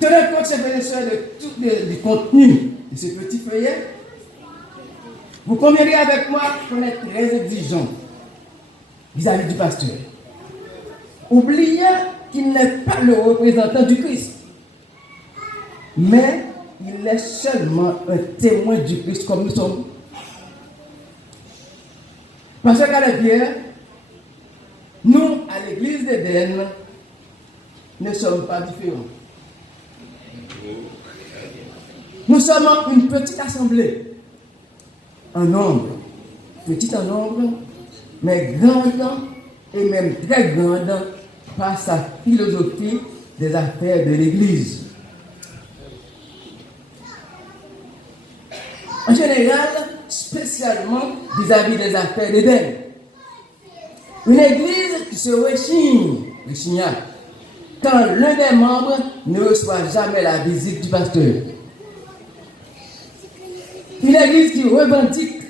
Tenez compte, chers frères et sœurs, de tout le contenu de ce petit feuillet. Vous conviendrez avec moi qu'on est très exigeant vis-à-vis du pasteur. Oubliez qu'il n'est pas le représentant du Christ, mais il est seulement un témoin du Christ comme nous sommes. Pasteur Calais-Pierre, nous, à l'église d'Éden, ne sommes pas différents. Nous sommes une petite assemblée, en nombre, petite en nombre, mais grande et même très grande par sa philosophie des affaires de l'Église. En général, spécialement vis-à-vis des affaires d'Éden. Une Église qui se rechigne quand l'un des membres ne reçoit jamais la visite du pasteur. Une Église qui revendique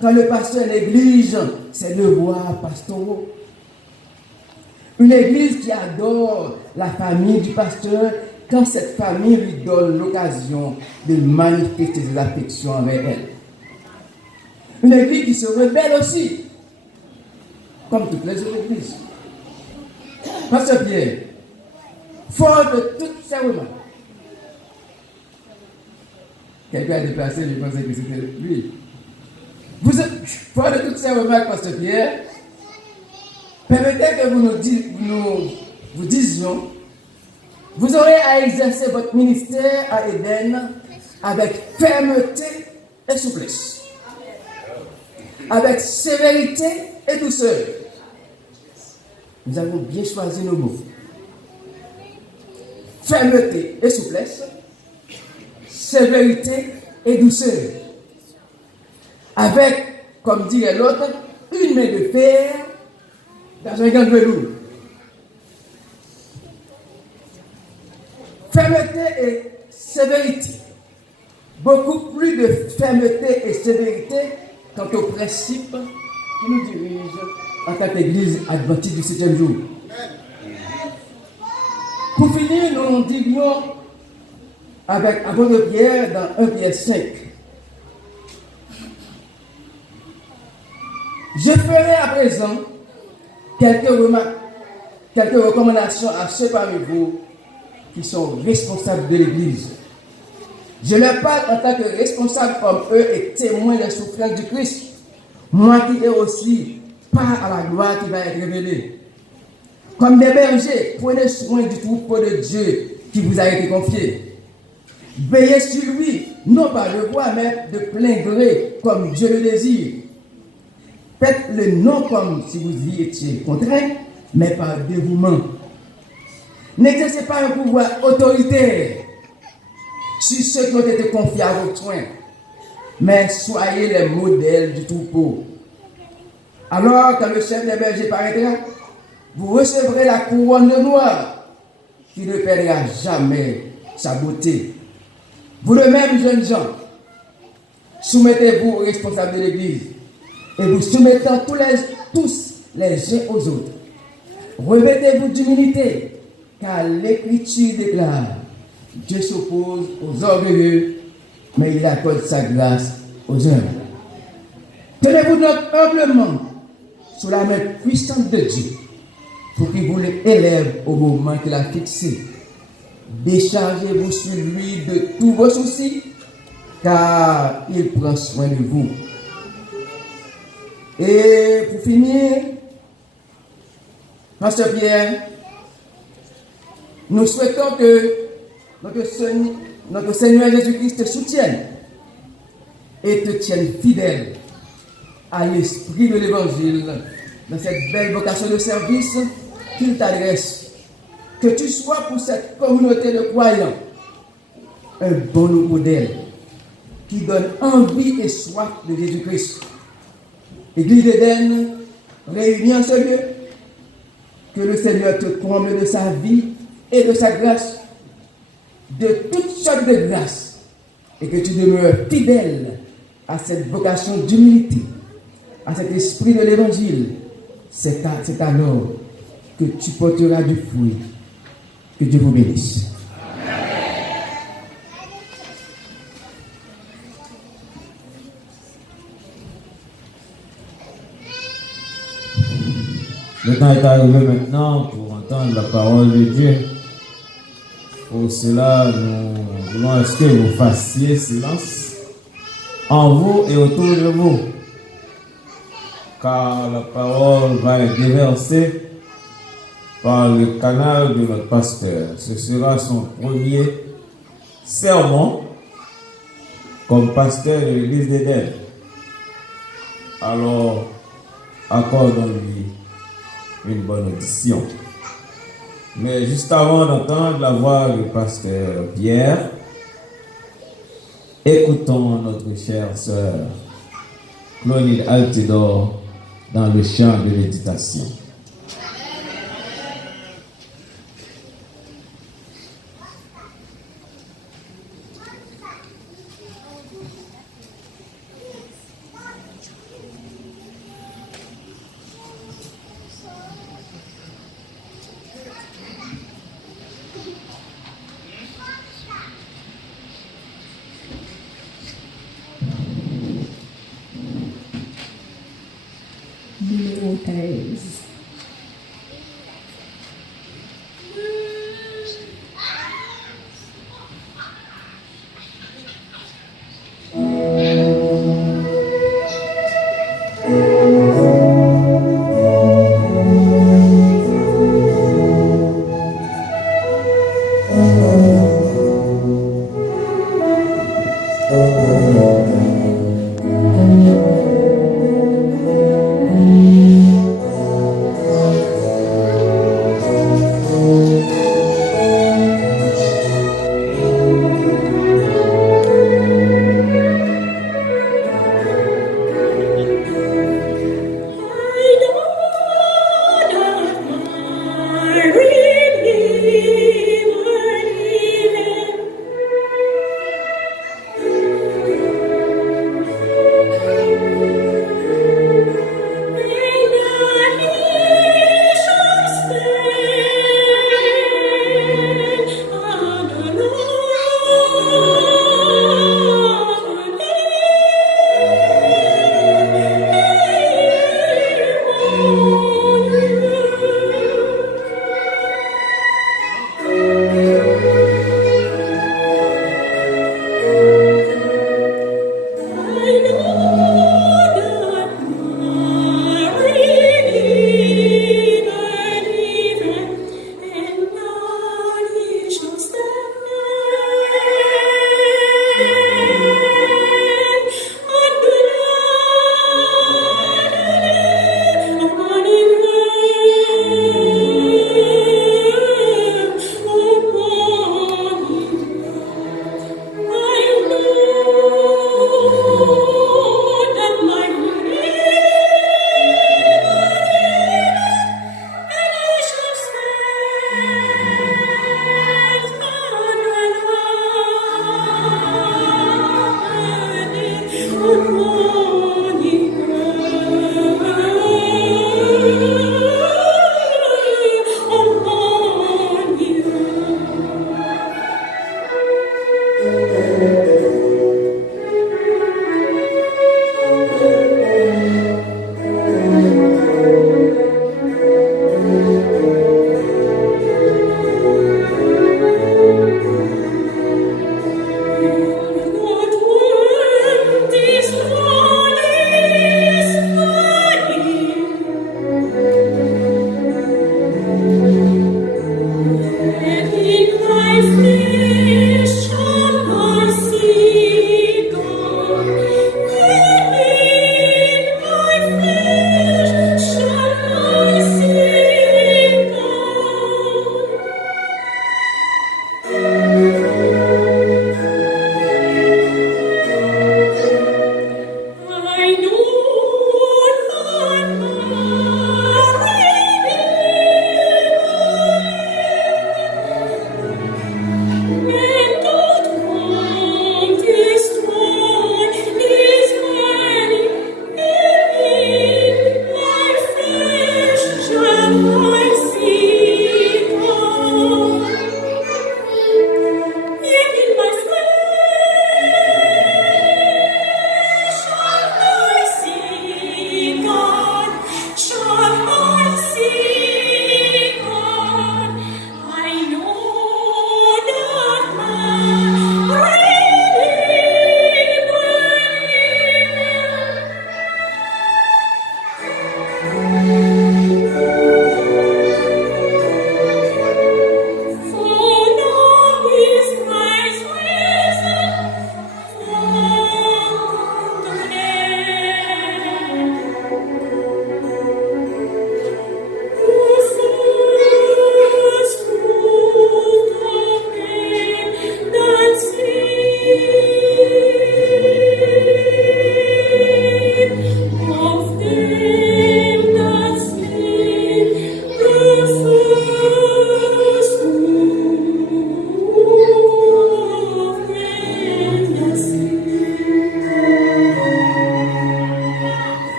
quand le pasteur néglige ses devoirs pastoraux. Une Église qui adore la famille du pasteur quand cette famille lui donne l'occasion de manifester ses affections envers elle. Une Église qui se rebelle aussi, comme toutes les autres églises. Pasteur Pierre, fort de toutes ces remarques, quelqu'un a déplacé, je pensais que c'était lui. Fort de toutes ces remarques, Pasteur Pierre, permettez que vous disions, vous aurez à exercer votre ministère à Éden avec fermeté et souplesse, avec sévérité et douceur. Nous avons bien choisi nos mots. Fermeté et souplesse, sévérité et douceur. Avec, comme dirait l'autre, une main de fer dans un gant de velours. Fermeté et sévérité. Beaucoup plus de fermeté et sévérité quant aux principes qui nous dirigent en tant qu'Église adventiste du 7e jour. Pour finir, nous dirions avec apôtre Pierre dans 1 Pierre 5. Je ferai à présent quelques remarques, quelques recommandations à ceux parmi vous qui sont responsables de l'Église. Je leur parle en tant que responsable comme eux et témoin des souffrances du Christ, moi qui ai aussi part à la gloire qui va être révélée. Comme des bergers, prenez soin du troupeau de Dieu qui vous a été confié. Veillez sur lui, non pas de voix, mais de plein gré, comme Dieu le désire. Faites-le non comme si vous y étiez contraint, mais par dévouement. N'exercez pas un pouvoir autoritaire sur ceux qui ont été confiés à vos soins, mais soyez les modèles du troupeau. Alors, quand le chef des bergers paraîtra, vous recevrez la couronne de gloire qui ne perdra jamais sa beauté. Vous de même, jeunes gens, soumettez-vous aux responsables de l'Église et vous soumettant tous les uns aux autres. Revêtez-vous d'humilité, car l'Écriture déclare: Dieu s'oppose aux orgueilleux, mais il accorde sa grâce aux humbles. Tenez-vous donc humblement sous la main puissante de Dieu, pour qu'il vous élève au moment qu'il a fixé. Déchargez-vous sur lui de tous vos soucis, car il prend soin de vous. Et pour finir, Pasteur Pierre, nous souhaitons que notre Seigneur Jésus-Christ te soutienne et te tienne fidèle à l'esprit de l'Évangile dans cette belle vocation de service qu'il t'adresse. Que tu sois pour cette communauté de croyants un bon modèle qui donne envie et soif de Jésus-Christ. Église d'Éden, réunie en ce lieu, que le Seigneur te comble de sa vie et de sa grâce, de toutes sortes de grâces, et que tu demeures fidèle à cette vocation d'humilité, à cet esprit de l'Évangile. C'est alors que tu porteras du fruit. Que Dieu vous bénisse. Amen. Le temps est arrivé maintenant pour entendre la parole de Dieu. Pour cela, nous voulons à ce que vous fassiez silence en vous et autour de vous. Car la parole va être déversée par le canal de notre pasteur. Ce sera son premier sermon comme pasteur de l'église d'Éden. Alors, accordons-lui une bonne audition. Mais juste avant d'entendre la voix du pasteur Pierre, écoutons notre chère sœur Clonide Altidore dans le chant de méditation. Numéro 13.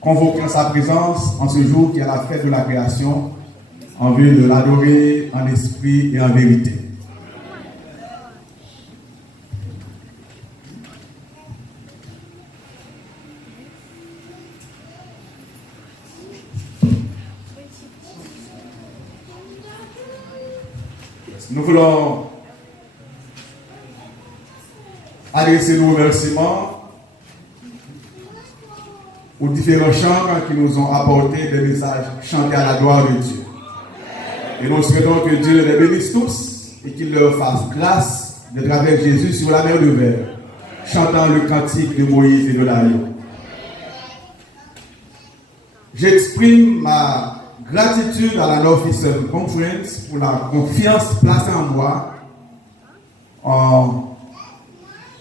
convoqué en sa présence en ce jour qui est la fête de la création, en vue de l'adorer en esprit et en vérité. Nous voulons adresser nos remerciements aux différents chants qui nous ont apporté des messages chantés à la gloire de Dieu. Et nous souhaitons que Dieu les bénisse tous et qu'il leur fasse grâce de travers Jésus sur la mer de verre, chantant le cantique de Moïse et de l'agneau. J'exprime ma gratitude à la North Eastern Conference pour la confiance placée en moi en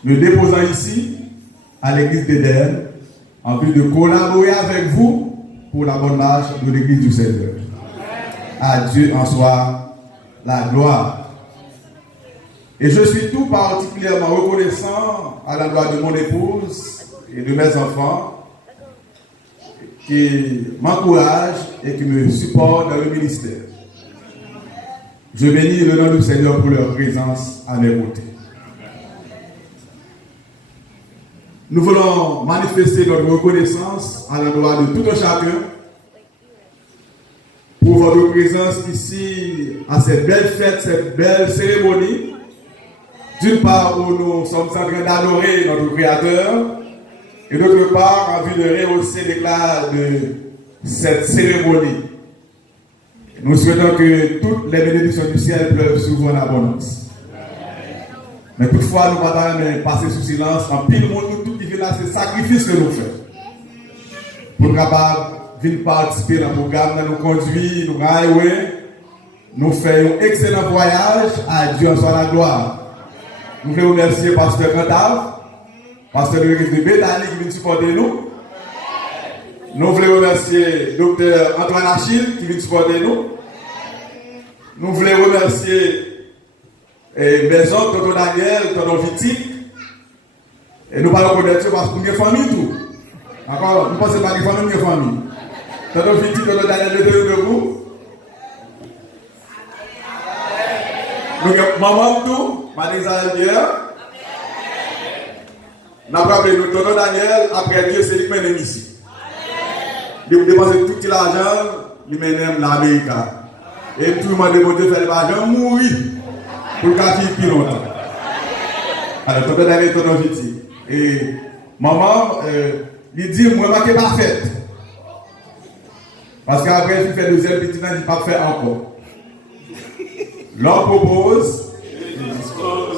me déposant ici à l'église d'Éden en vue de collaborer avec vous pour la bonne marche de l'église du Seigneur. À Dieu en soit la gloire. Et je suis tout particulièrement reconnaissant à l'endroit de mon épouse et de mes enfants qui m'encouragent et qui me supportent dans le ministère. Je bénis le nom du Seigneur pour leur présence à mes côtés. Nous voulons manifester notre reconnaissance à l'endroit de tout un chacun pour votre présence ici à cette belle fête, cette belle cérémonie. D'une part où nous sommes en train d'adorer notre Créateur et d'autre part en vue de rehausser l'éclat de cette cérémonie. Nous souhaitons que toutes les bénédictions du ciel pleuvent sur vous en abondance. Mais toutefois, nous ne pas passer sous silence en pile monde, nous tout qui vient là, c'est le sacrifice que nous faisons. Pour capable venir participer dans le programme, nous conduire, nous railler, nous faisons un excellent voyage, à Dieu en soit la gloire. Nous voulons remercier Pasteur Cantal, Pasteur de l'église de Béthanie qui vient supporter nous. Nous voulons remercier Dr Antoine Achille qui vient supporter nous. Nous voulons remercier mes oncles, Tonton Daniel, Tonton Vitique. Et nous parlons de Dieu parce que nous avons une famille tout. D'accord? Nous pensons pas qu'il faut une famille. Tonton Vitique, Tonton Daniel, de vous. Nous avons maman tout, Madame Zaldier. Nous avons appelé nous Tonton Daniel, après Dieu, c'est lui qui mène ici. Il dépense tout l'argent, il mène l'Amérique. Et tout le monde de Dieu fait l'argent mourir pour qu'il vivre plus longtemps. Alors, Tonton Daniel, Tonton Vitique. Et maman, il dit, moi, je ne suis pas faite. Parce qu'après, il fait deuxième petit, il ne pas faire encore. L'homme propose, il dispose.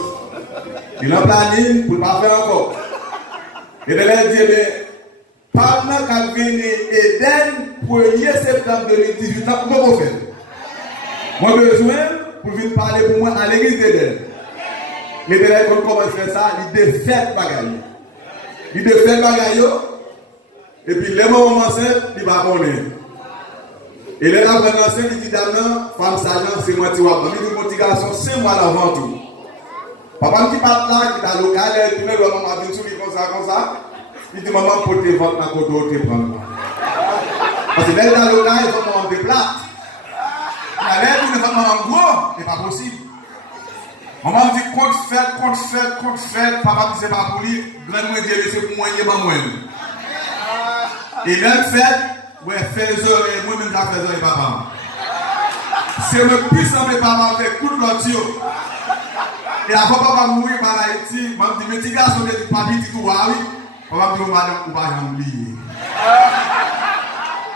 Il en planning pour ne pas faire encore. Et de là, il dit, mais, pendant qu'on vient Eden, 1er septembre 2018, comment on fait? Moi, j'ai besoin pour venir parler pour moi à l'église d'Eden. Les délais, comment faire ça, il défait bagaille. Il défait bagaille, et puis les moments enceinte, il va connaître. Et les gens qui il dit d'abord, femme sagesse, c'est moi qui vois. Il dit, mon petit garçon, c'est moi l'avant tout. Papa qui part là, qui est à local, il dit, maman m'a dit, comme ça. Il dit, maman, pour te vendre, ma côte, te prendre. Parce que là, dans le local, il faut maman des plats. Mais là, il faut maman gros, c'est pas possible. Maman dit, compte fait, papa dit, c'est pas pour lui, grand moi Dieu, c'est pour moi, il est pas moi. Et là, fait, ouais, fais-le, moi-même, j'ai fait le papa. C'est le puissant de papa avec toute l'autre. Et avant papa mourir par Haïti, je me dis, mes petits garçons, je dis, pas vite, tout va, oui. Papa me dit, madame, on va jamais oublier.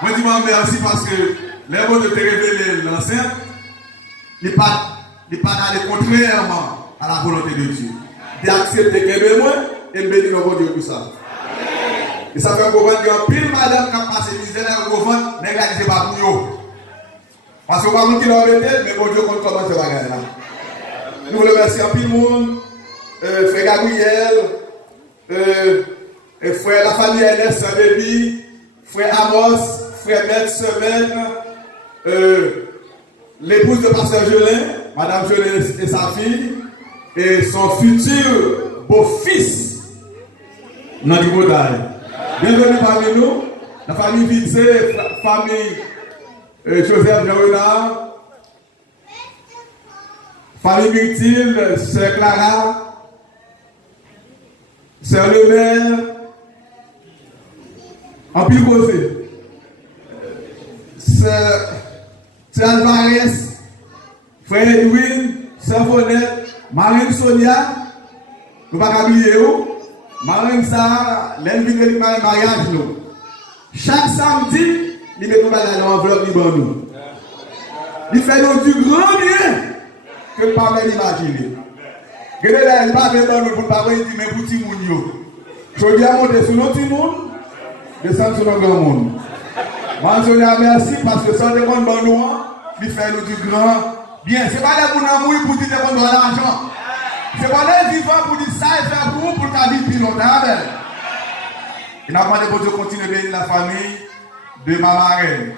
Je dis, merci parce que les mots de te révéler l'enceinte, il n'est pas d'aller contrairement à la volonté de Dieu. D'accepter qu'elle est moi et me bénir au Dieu pour ça. Et ça fait comprendre qu'il y a un pile madame qui a passé misère dans le ventre, mais elle n'est pas pour eux. Parce que pas qui l'a embêté, mais bon Dieu compte comment faire la guerre là. Nous voulons remercier un pile monde, frère Gabriel, frère la famille Ernest Baby, frère Amos, frère Maître Semaine, l'épouse de Pasteur Gelin, Madame Gelin et sa fille, et son futur beau-fils, Nadi Bodaï. Bienvenue parmi nous. la famille Vitsé, la famille Joseph Jean-Renard, famille Myrtille, sœur Clara, sœur Lemaire, en pile posé, sœur Alvarez, frère Edwin, sœur Fonette, Marine Sonia, nous ne pouvons pas oublier, Marine Sarah, l'invité de mariage, nous. Chaque samedi, il met dans l'enveloppe, nous. Il fait nous du grand bien que pas même imaginer. Il ne peut pas faire nous pour pas dire, mais pour tout le monde. Je dis à monter sur notre monde, descendre sur le grand monde. Moi, je dis merci parce que ça dépend de nous, il fait nous du grand bien. Ce n'est pas des gens qui pour dire qu'on doit l'argent. Ce n'est pas des vivants pour dire ça et faire pour que ta vie plus longtemps. Il a demandé pour Dieu continuer à bénir la famille de ma marraine.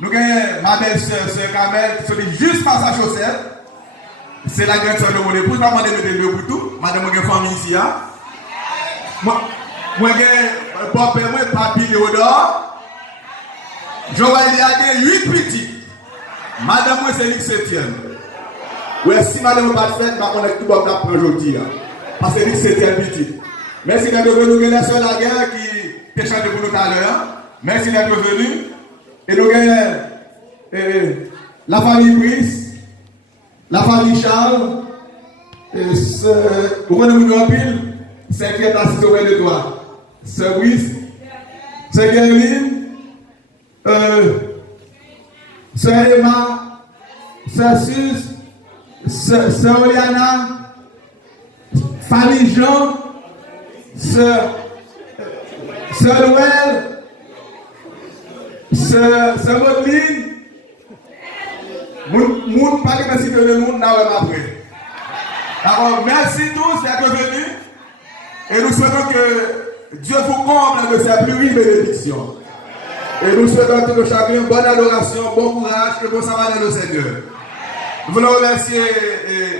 Nous avons ma belle-sœur, sœur Kamel, qui sont juste par sa chaussette. C'est la grande sœur de mon épouse. Je vais demander de mettre le bouton. Madame, j'ai une famille ici. Moi, j'ai papa, moi, papi, Léodore. Je vais dire 8 petits. Madame, moi, c'est Luc 7e. Oui, si madame n'a pas de fête, je vais connaître tout le monde aujourd'hui. Parce que Luc 7e petit. Merci d'être venu. Nous avons la sœur la guerre qui t'a chanté pour nous tout à l'heure. Merci d'être venu. Et nous avons la famille Brice, la famille Charles, vous connaissez mon pile, c'est qui est assis auprès de toi. Sœur Brice, Sœur Gerline, Sœur Emma, Sœur Sus, Sœur Oliana, famille Jean, Sœur Noël, Sœur Modeline, moun pas que merci de nous n'a pas après. Alors merci tous d'être venus et nous souhaitons que Dieu vous comble de sa plus riche bénédiction. Et nous souhaitons que chacun bonne adoration, bon courage et bon sabbat de le Seigneur. Nous voulons remercier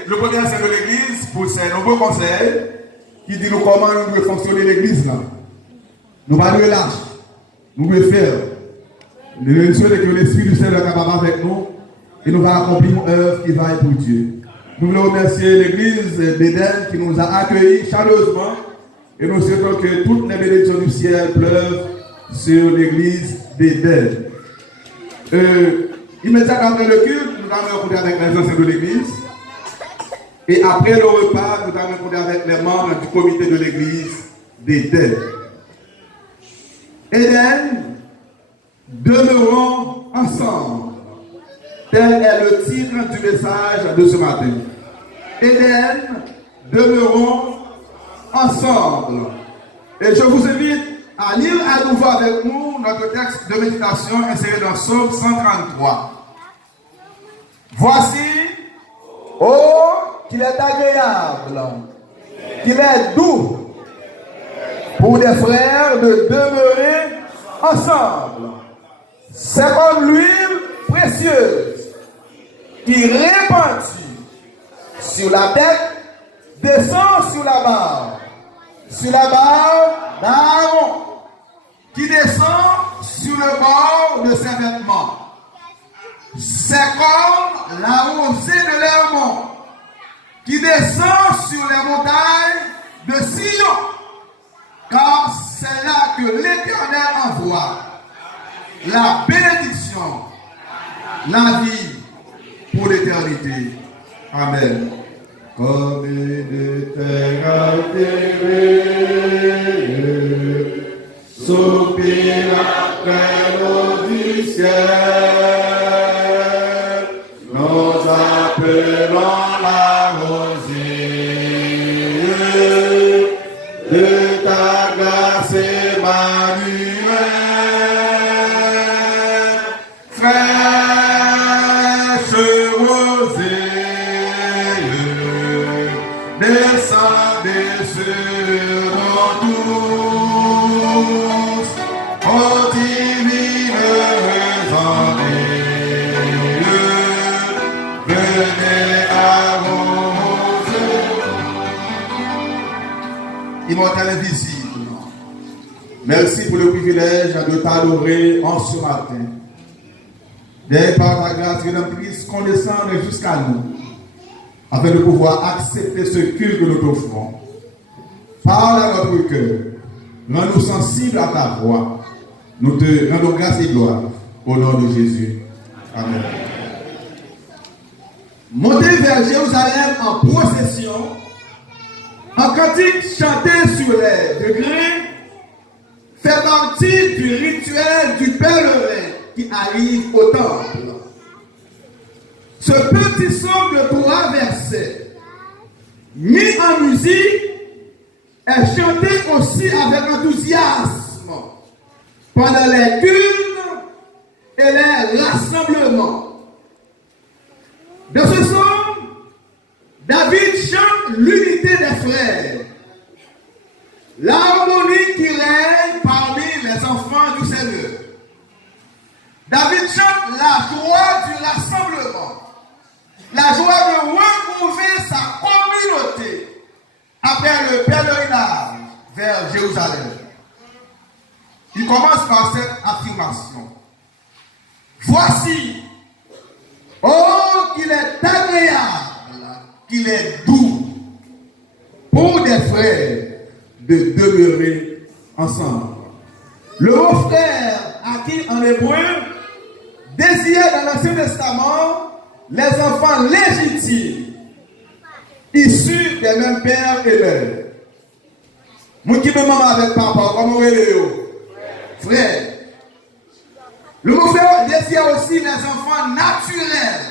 le premier enseignant de l'Église pour ses nombreux conseils qui dit nous comment nous devons fonctionner l'Église là. Nous ne pouvons pas lâcher, nous devons faire. Nous souhaitons que l'Esprit du Seigneur soit capable avec nous et nous allons accomplir une œuvre qui va pour Dieu. Nous voulons remercier l'Église d'Éden qui nous a accueillis chaleureusement et nous souhaitons que toutes les bénédictions du ciel pleuvent sur l'Église d'Éden. Immédiatement après le culte, nous allons rencontrer avec les anciens de l'Église. Et après le repas, nous allons rencontrer avec les membres du comité de l'Église d'Éden. Éden, demeurons ensemble. Tel est le titre du message de ce matin. Éden, demeurons ensemble. Et je vous invite à lire à nouveau avec nous notre texte de méditation inséré dans Psaume 133. Voici, oh, qu'il est agréable, qu'il est doux pour des frères de demeurer ensemble. C'est comme l'huile précieuse qui répandue sur la tête descend sur la barbe d'Aaron, qui descend sur le bord de ses vêtements. C'est comme la rosée de l'Hermon qui descend sur les montagnes de Sion, car c'est là que l'Éternel envoie la bénédiction, la vie pour l'éternité. Amen. Comme une terre altérée, soupire après l'eau du ciel, nous appelons la rosée de ta grâce, Emmanuel. Descendez sur nous tous, ô divine vendée, venez à vous. Merci pour le privilège de t'adorer en ce matin. D'ailleurs, par ta grâce rédemptrice, qu'on descende jusqu'à nous, afin de pouvoir accepter ce culte que nous t'offrons. Parle à notre cœur, rends-nous sensibles à ta voix. Nous te rendons grâce et gloire au nom de Jésus. Amen. Monter vers Jérusalem en procession, en cantique chanté sur les degrés, fait partie du rituel du pèlerin qui arrive au temple. Ce petit son de 3 versets, mis en musique, est chanté aussi avec enthousiasme pendant les cultes et les rassemblements. De ce son, David chante l'unité des frères, l'harmonie qui règne parmi les enfants du Seigneur. David chante la joie du rassemblement, la joie de retrouver sa communauté après le pèlerinage vers Jérusalem. Il commence par cette affirmation. Voici, oh, qu'il est agréable, qu'il est doux pour des frères de demeurer ensemble. Le mot frère, acquis en hébreu, désignait dans l'Ancien Testament les enfants légitimes, issus des mêmes pères et mères. Moi qui me maman avec papa, comment on est frère. Le mot frère désigne aussi les enfants naturels.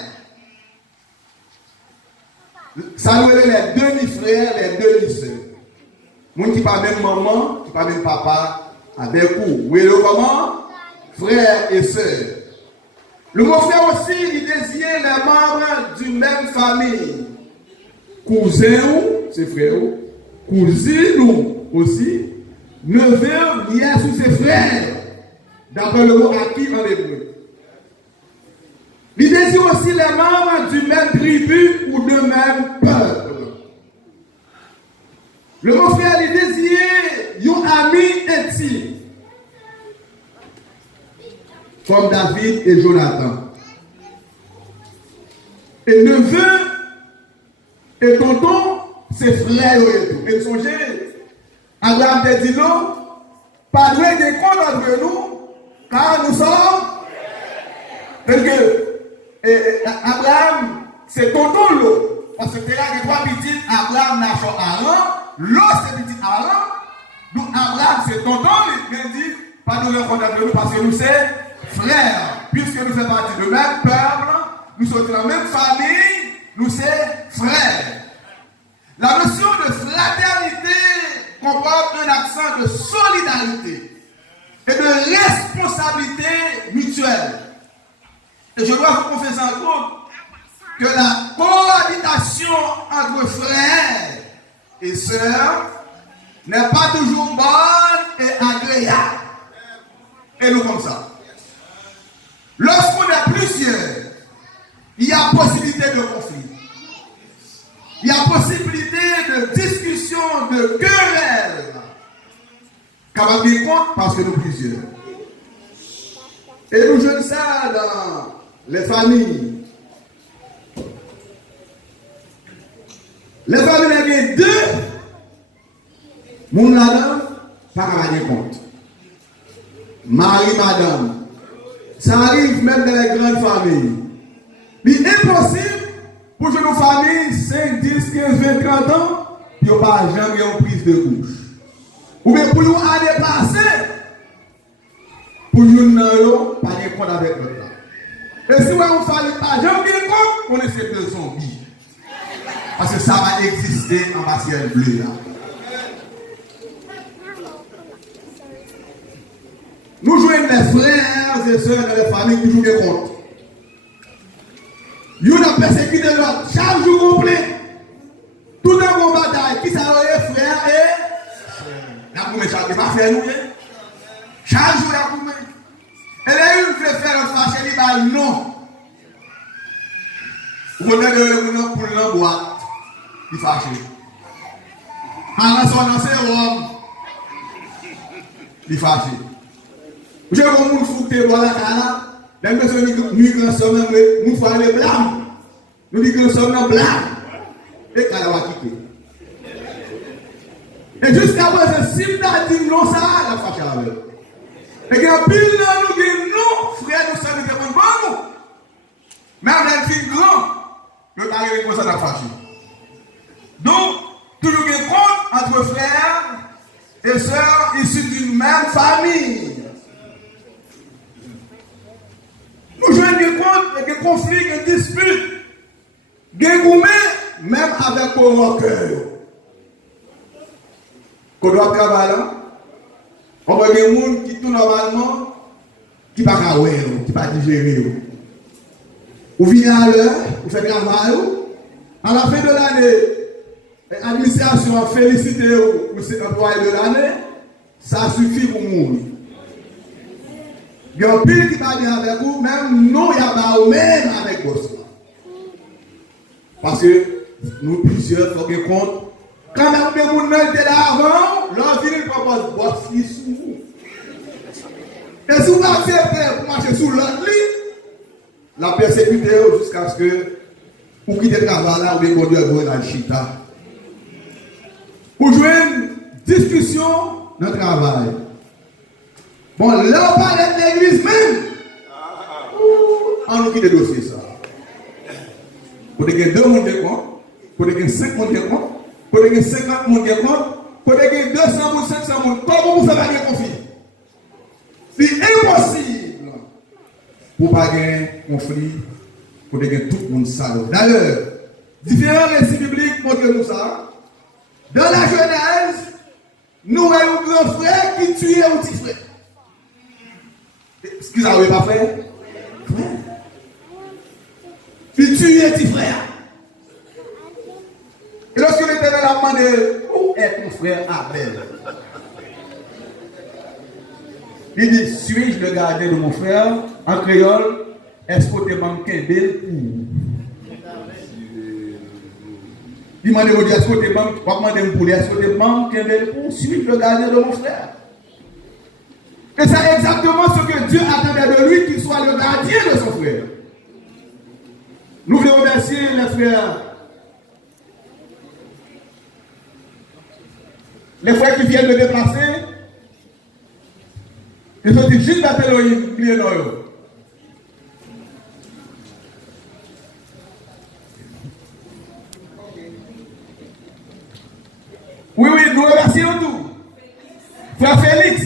Ça nous est les demi-frères, les demi-sœurs. Moi qui pas même maman, qui pas même papa, avec vous. Oui, le comment? Frères et sœurs. Le mot frère aussi, il désigne les membres d'une même famille. Cousin, c'est frère, cousine aussi, neveu, nièce ou ses frères, d'après le mot acquis en hébreu. Il désigne aussi les membres du même tribu ou de même peuple. Le mot frère, il désigne un ami intime, comme David et Jonathan. Et neveu et tonton, c'est frère et tout. Et songez, Abraham te dit non, pas loin des comptes entre nous, car nous sommes. Parce que Abraham, c'est tonton l'eau. Parce que là, les 3 petits, Abraham n'a pas Aaron, l'autre c'est petit Aaron. Donc Abraham, c'est tonton, il dit, pas nous rencontrer entre nous parce que nous sommes frères. Puisque nous faisons partie du même peuple, nous sommes de la même famille, nous sommes frères. La notion de fraternité comporte un accent de solidarité et de responsabilité mutuelle. Et je dois vous confesser encore que la cohabitation entre frères et sœurs n'est pas toujours bonne et agréable. Et nous comme ça. Lorsqu'on est plusieurs, il y a possibilité de conflit. Il y a possibilité de discussion, de querelle. Capable de compte parce que nous plusieurs. Et nous jouons ça dans les familles. Les familles, il y a 2. Mon là-dedans, pas capable de compte. Marie, madame. Ça arrive même dans les grandes familles. Il est impossible pour que nos familles, 5, 10, 15, 20, 30 ans, ils n'ont pas jamais une prise de bouche. Ou bien pour nous à dépasser, pour nous n'ayons pas de compte avec l'autre. Et si on ne fait pas jamais de compte, on essaie de zombies. Parce que ça va exister en matière bleue. Là. Nous jouons les frères et sœurs de la famille qui jouent des comptes. Ils ont persécuté l'autre chaque jour complet. Tout un bon bataille qui s'arrête frère et la poumée chaque pas faire nous. Chaque jour la poumée. Et là, une veut faire un fâché, il dit non. Vous avez de pour l'emboîte. Il fâché. En son ancien homme. il fâché. Je vois mon fouté dans la cana, dans le besoin nous grand somme nous faut aller blâme. Nous dit que somme blâme. Et cana va quitter. Et jusqu'à présent, si nous dit non ça, la fâché avec. Et que pile nous dit non, frère nous ça nous demande pas nous. Même les filles grand, nous arrivons comme ça la fâché. Donc, toujours un compte entre frères et sœurs issus d'une même famille. Nous jouons des comptes, des conflits, des disputes, des gourmets, même avec mon cœur. Quand on doit travailler, on voit des gens qui tout normalement, qui ne sont pas ouais, qui ne sont pas digérés. Vous venez à l'heure, vous faites travail, à la fin de l'année, l'administration a félicité pour cet employé de l'année, ça suffit pour mourir. Il y a un pile qui va bien avec vous, même nous, il y a pas même avec vous. Parce que nous, plusieurs, il faut qu'on compte. Quand même, des gens étaient là avant, leur ville propose boss qui sous vous. Et si vous acceptez pour marcher sous l'autre lit, la persécuter jusqu'à ce que vous quittez le travail là, vous devez conduire dans le chita. Pour jouer une discussion dans le travail. Bon, là, on parle de l'église même. On nous quitte le dossier, ça. Pour que 2 mondes de compte, pour que 5 mondes de compte, pour que 50 mondes de compte, pour que 200 ou 500 mondes. Comment vous faites gagner conflit? C'est impossible pour ne pas gagner conflit, pour que tout le monde salue. D'ailleurs, différents récits bibliques montrent-nous ça. Dans la Genèse, nous avons un grand frère qui tuait un petit frère. Ce qu'ils n'avaient pas fait? Il tuait un petit frère. Et lorsque l'Éternel a demandé, où est ton frère Abel? Il dit, suis-je le gardien de mon frère? En créole, est-ce que tu manques un bel pour? Il m'a demandé, est-ce que tu manques, pas demander un poulet, est-ce que tu manques un bel pour? Suis-je le gardien de mon frère? Et c'est exactement ce que Dieu attendait de lui, qu'il soit le gardien de son frère. Nous voulons remercier les frères. Les frères qui viennent de déplacer. Ils sont juste à Téloïm, pliés dans eux. Oui, nous remercions tout. Frère Félix,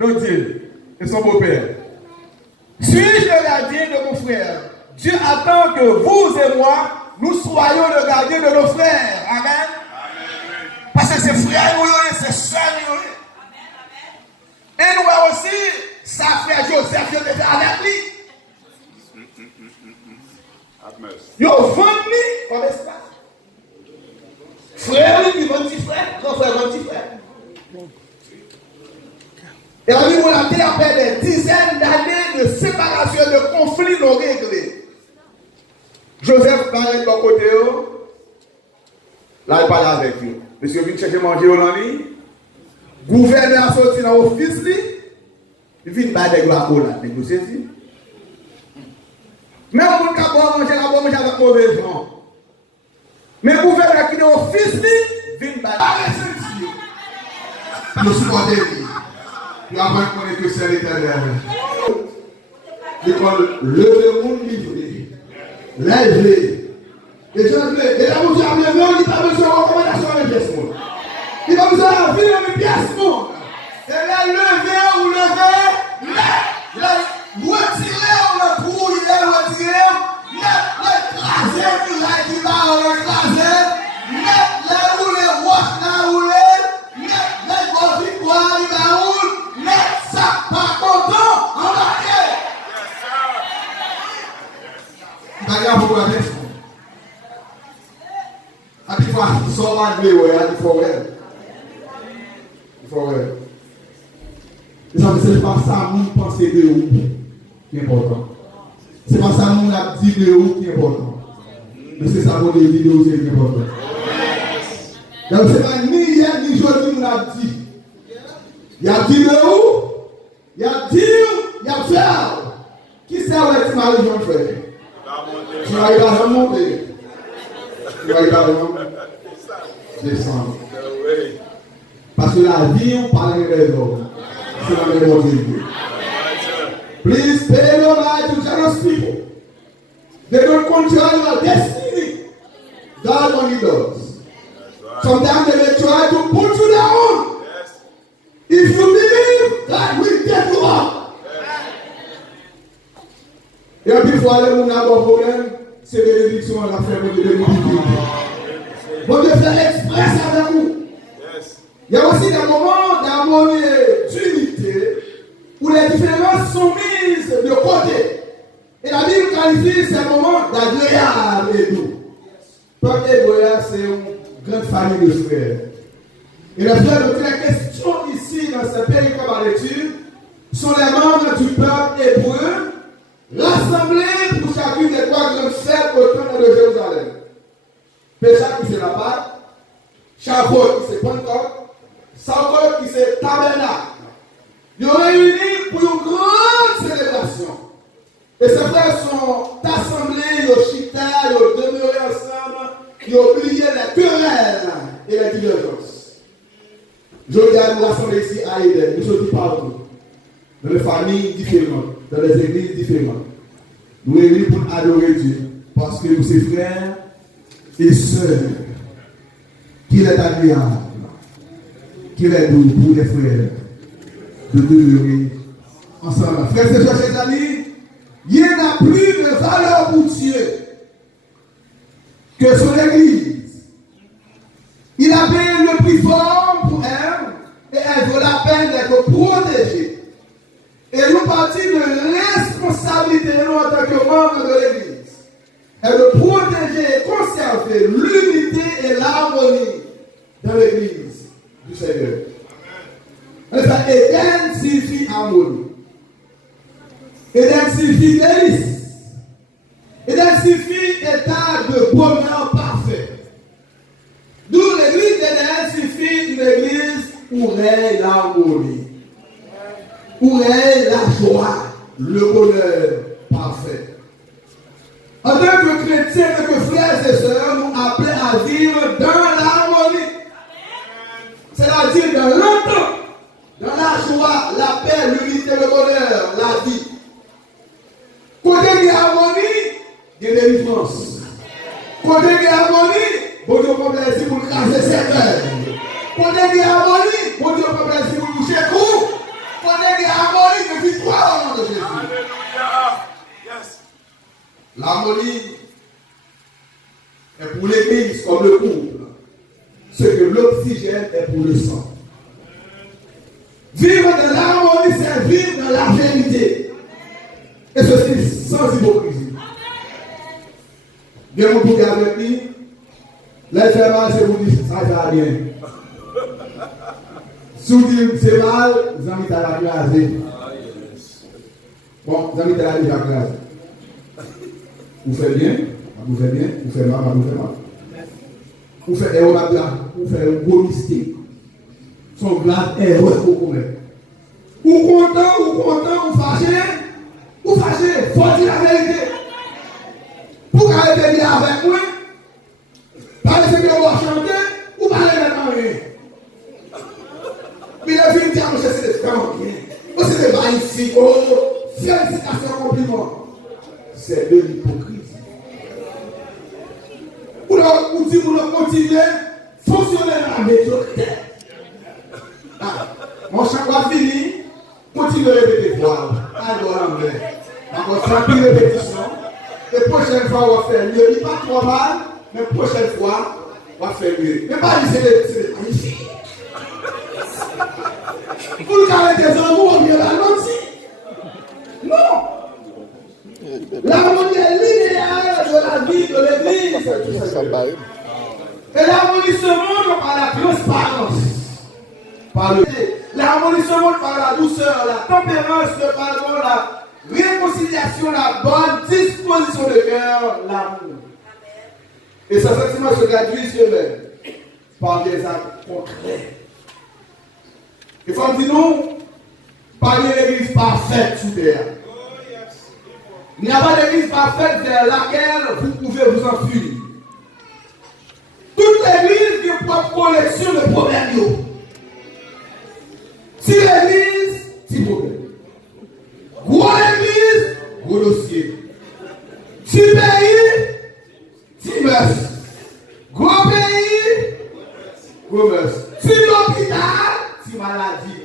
de Dieu, et son beau-père. Suis-je le gardien de mon frère? Dieu attend que vous et moi, nous soyons le gardien de nos frères. Amen. Amen. Parce que c'est frères nous, c'est sœurs nous. Et nous aussi, sa frère Joseph, je devais aller avec lui. Ils ont vendu comme espace. Frère, lui, vend petit frère, grand frère, vend petit frère. Et on dit, on a été après des dizaines d'années de séparation, de conflits non réglés. Joseph parlait de l'autre côté, là il parlait avec lui. Monsieur vient chercher manger au lit. Gouverneur a sorti dans l'office, il vient parler de la cola, négocier. Même si on a manger avec mauvais gens. Mais le gouverneur qui est dans l'office, il vient parler de la nous supporter. Il a pas connu que c'est l'Éternel. L'école, lever mon livre. Lève. Et je veux, et là, vous avez il n'a pas besoin de recommandation de pièce. Il n'a pas besoin de vie de pièce. Et là, lever ou lever, retirer ou le trou, il est retiré, l'écraser, il va l'écraser, les rouler, roche, la rouler, les grosses victoires, il va rouler, les sacs pas contents, en arrière. D'ailleurs, vous voyez, à des fois, ils sont anglais, à des fois, il faut voir. C'est pas ça que pense de vous qui est important. C'est pas ça que a dit de vous qui est important. Mais c'est ça que les vidéos qui est important. Donc, c'est pas ni hier ni aujourd'hui qu'on a dit. Il y a dit de vous. Il y a dire, il y a faire. Qui sait où est-ce que Marie Jean fait? Tu vas y remonter. Tu vas y remonter. Descendre. Parce que la vie, on parle des hommes. C'est la même chose. Please pay your life to generous people. They don't control your destiny. God only does. Sometimes they may try to put you down. If you believe, God will take you up. Et puis, il faut aller où on a un problème, c'est bénédiction à la fin de l'Église. Bon Dieu fait express avec vous. Il y a aussi des moments d'harmonie et d'unité où les différences sont mises de côté. Et la Bible qualifie ces moments d'agréable et doux. Peuple hébreu, c'est une grande famille de frères. Et les frères, donc la question ici dans ce périple à lecture sont les membres du peuple hébreu rassemblés pour chacune des trois grandes fêtes au temple de Jérusalem. Pessah qui c'est la Pâque, Shavuot qui c'est Pentecôte, Sukkot qui c'est Tabernacle. Ils sont réunis pour une grande célébration. Et ces frères sont assemblés, ils chita, ils demeuré ensemble, ils ont oublié les querelles et les divergences. Je regarde nous rassembler ici à Eden, nous sommes partout, dans les familles différentes, dans les églises différentes. Nous sommes réunis pour adorer Dieu, parce que nous sommes frères et sœurs, qu'il est agréable, qu'il est doux pour les frères de demeurer ensemble. Frères et sœurs, chers amis, il n'y a plus de valeur pour Dieu que son Église. Il a payé le prix fort pour elle et elle vaut la peine d'être protégée. Et nous partons de responsabilité nous en tant que membres de l'Église est de protéger et conserver l'unité et l'harmonie dans l'Église du Seigneur. Éden signifie harmonie. Éden signifie délice. Éden signifie état de bonheur parfait. D'où l'église d'Éden signifie une église où règne l'harmonie, où règne la joie, le bonheur parfait. En tant que chrétiens, en tant que frères et sœurs, nous appelons à vivre dans l'harmonie. C'est-à-dire dans l'entente, dans la joie, la paix, l'unité, le bonheur, la vie. Côté de l'harmonie, il y a des différences. Côté de l'harmonie, bon Dieu peut plaisir pour casser ses cœurs. Côté de l'harmonie, bon Dieu peut plaisir pour toucher le cou. Côté de l'harmonie, de victoire au nom de Jésus. Alléluia. Yes. L'harmonie est pour l'église comme le couple. Ce que l'oxygène est pour le sang. Vivre dans l'harmonie, c'est vivre dans la vérité. Et ceci sans hypocrisie. Bien, vous pouvez avec lui, là, il fait mal, c'est vous dire, ça va bien. Si vous dites, c'est mal, vous invitez à la classe. Bon, vous invitez à la classe. Vous faites bien, vous faites bien, vous faites mal, vous faites mal. Vous faites erreur, vous faites un gros mystère. Son glace est heureux pour vous mettre. Ou content, ou fâché. Ou fâché, faut dire la vérité. Pour arrêter bien avec moi, parler ce que vous chanter, ou parler maintenant rien. Puis le film dit, ah, monsieur, c'est des femmes bien. Oh, c'est des magnifiques, oh, félicitations, compliments. C'est de l'hypocrisie. Ou dit, vous continuez, fonctionner dans la médiocrité. Ah, mon chant va finir, continuez à répéter, voilà. Alors, encore 30 répétitions. Et prochaine fois, on va faire mieux. Il n'est pas trop mal, mais prochaine fois, on va faire mieux. Mais pas c'est des magnifiques. Vous le carrez des amours, on vient la aussi. Non. L'harmonie est l'idéal de la vie de l'église. Et l'harmonie se montre par la transparence. L'harmonie se montre par la douceur, la tempérance, le pardon, la réconciliation, la bonne disposition de cœur, l'amour. Et ce sentiment se traduit sur eux par des actes concrets. Il faut dire non, pas d'église parfaite sous terre. Il n'y a pas d'église parfaite vers laquelle vous pouvez vous enfuir. Toute l'église a une propre collection de problèmes. Si l'église, si problème. Gros l'église, gros dossier. Si pays, si mœurs. Gros pays, gros mœurs. Si l'hôpital, si maladie.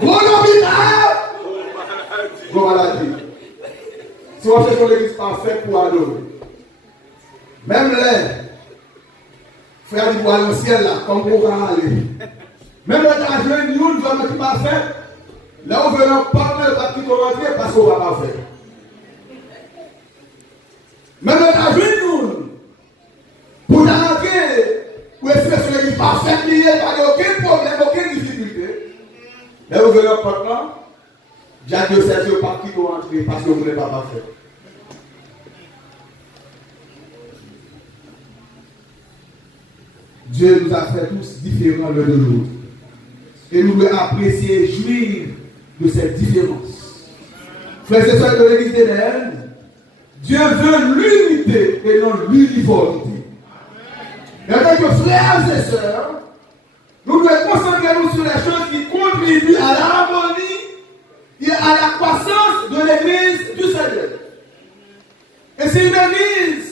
Gros hôpital, gros maladie. Si on cherche l'église parfaite pour adorer. Même les frères du bois dans le ciel là, comme pour aller. Même les gens nous ne veulent pas faire. Là où venons pas le pas qui rentrer parce qu'on va pas faire. Même les gens nous pour rentrer, pour essayer sur l'église parfaite, il n'y a pas aucun problème, aucune difficulté. Là où venons pas là, j'ai Dieu sait pas qui doit rentrer parce que vous ne voulez pas faire. Dieu nous a fait tous différents l'un de l'autre. Et nous devons apprécier et jouir de cette différence. Frères et sœurs de l'église d'Éden, Dieu veut l'unité et non l'uniformité. Et en tant que frères et sœurs, nous devons concentrer nous sur les choses qui contribuent à l'harmonie et à la croissance de l'église du Seigneur. Et c'est une église